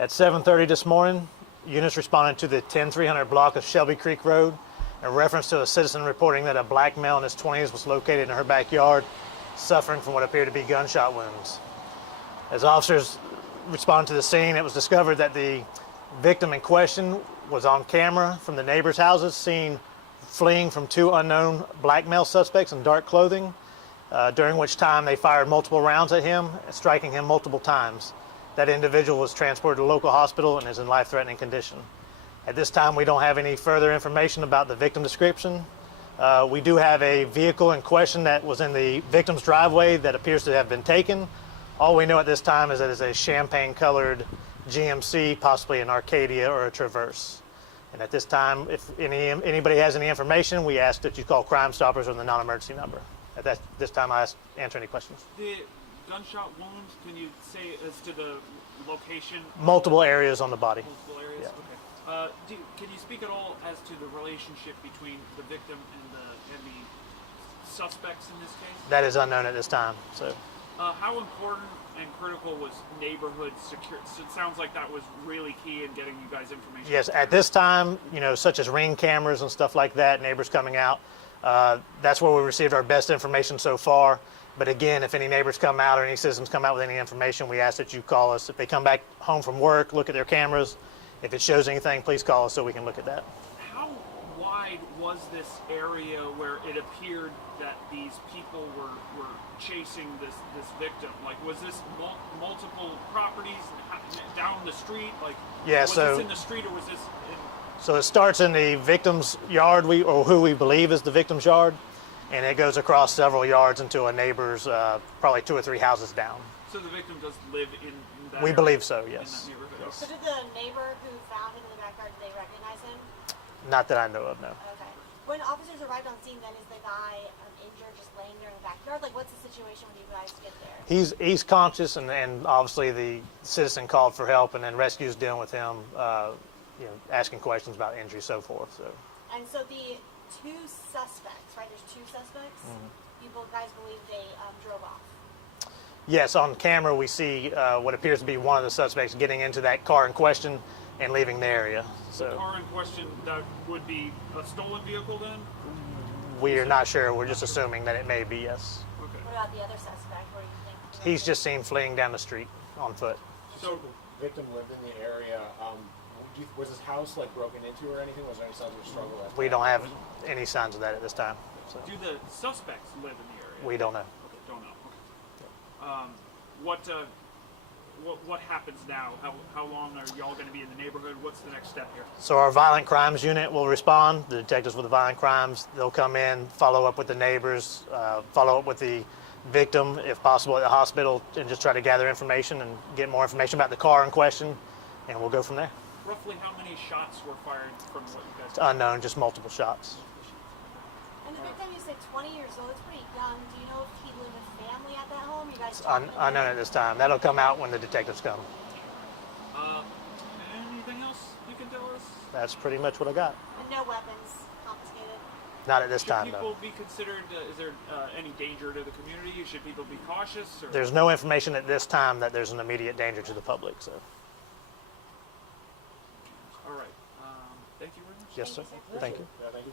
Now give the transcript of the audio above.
At 7:30 this morning, units responded to the 10300 block of Shelby Creek Road in reference to a citizen reporting that a black male in his 20s was located in her backyard suffering from what appeared to be gunshot wounds. As officers responded to the scene, it was discovered that the victim in question was on camera from the neighbors' houses, seen fleeing from two unknown black male suspects in dark clothing, during which time they fired multiple rounds at him, striking him multiple times. That individual was transported to a local hospital and is in life-threatening condition. At this time, we don't have any further information about the victim description. We do have a vehicle in question that was in the victim's driveway that appears to have been taken. All we know at this time is that it's a champagne-colored GMC, possibly an Arcadia or a Traverse. And at this time, if anybody has any information, we ask that you call Crime Stoppers or the non-emergency number. At this time, I answer any questions. The gunshot wounds, can you say as to the location? Multiple areas on the body. Multiple areas? Yeah. Okay. Can you speak at all as to the relationship between the victim and the suspects in this case? That is unknown at this time. So, how important and critical was neighborhood security? So it sounds like that was really key in getting you guys information. Yes, at this time, such as ring cameras and stuff like that, neighbors coming out, that's where we received our best information so far. But again, if any neighbors come out or any citizens come out with any information, we ask that you call us. If they come back home from work, look at their cameras. If it shows anything, please call us so we can look at that. How wide was this area where it appeared that these people were chasing this victim? Like, was this multiple properties down the street? Like, yeah, was this in the street or was this in... So it starts in the victim's yard, or who we believe is the victim's yard, and it goes across several yards into a neighbor's, probably 2 or 3 houses down. So the victim does live in that We area? believe so, yes. In that neighborhood? Yes. So did the neighbor who found him in the backyard, did they recognize him? Not that I know of, no. Okay. When officers arrived on scene, then is the guy injured, just laying there in the backyard? Like, what's the situation when you guys get there? He's conscious, and obviously the citizen called for help, and then rescue's dealing with him, asking questions about injury, so forth. So. And so the two suspects, right? There's two suspects. You both guys believe they drove off. Yes, on camera we see what appears to be one of the suspects getting into that car in question and leaving the area. So the car in question, that would be a stolen vehicle then? we are not sure. We're just assuming that it may be, yes. Okay. What about the other suspect? Where do you think? He's just seen fleeing down the street on foot. So the victim lived in the area. Was his house broken into or anything? Was there any signs of a struggle? We don't have any signs of that at this time. So. do the suspects live in the area? We don't know. Okay, don't know. Okay. What happens now? How long are y'all going to be in the neighborhood? What's the next step here? So our violent crimes unit will respond. The detectives with the violent crimes, they'll come in, follow up with the neighbors, follow up with the victim, if possible, at the hospital, and just try to gather information and get more information about the car in question, and we'll go from there. Roughly how many shots were fired from what you guys It's unknown, just multiple shots. And the victim, you said 20 years old. It's pretty young. Do you know if he lived with family at that home? You guys It's talked to him? unknown at this time. That'll come out when the detectives come. Anything else you can tell us? That's pretty much what I got. And no weapons confiscated. Not at this Should time, people though. be considered, is there any danger to the community? Should people be cautious? Or? There's no information at this time that there's an immediate danger to the public. So, All right. Thank you very much. yes, sir. Thank you. Yeah, thank you.